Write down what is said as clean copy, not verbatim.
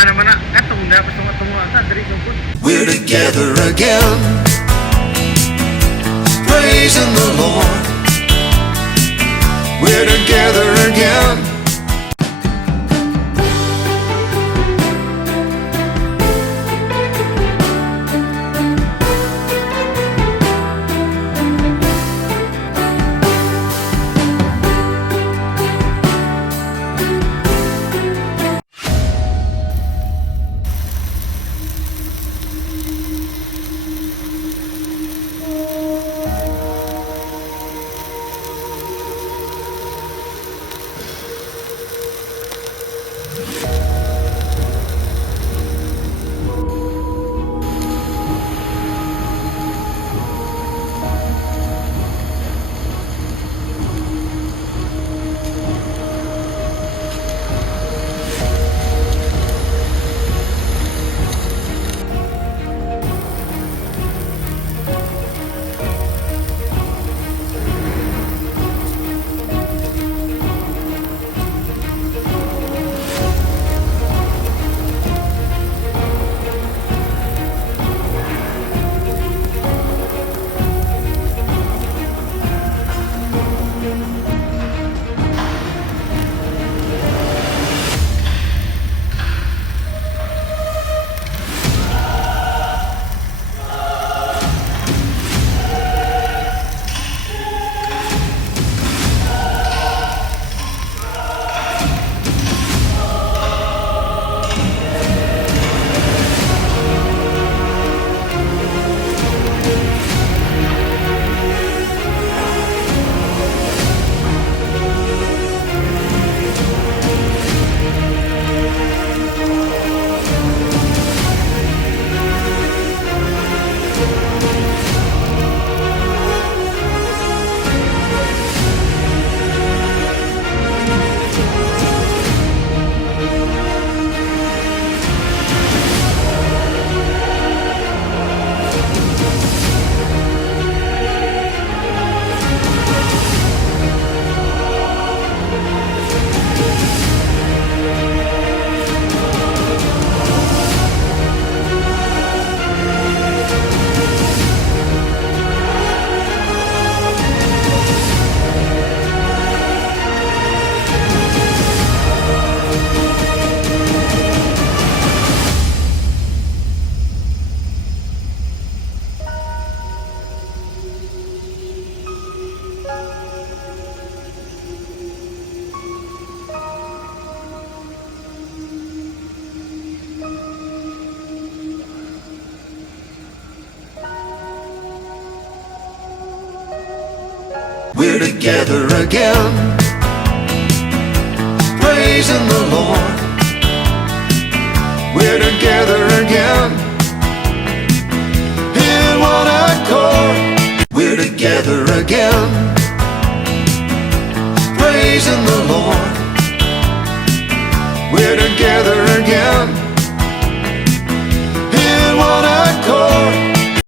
mana-mana katong dapat tungo-tungo ata diri sugod. We're together again, praising the Lord. We're together again. We're together again, praising the Lord. We're together again, in one accord. We're together again, praising the Lord. We're together again.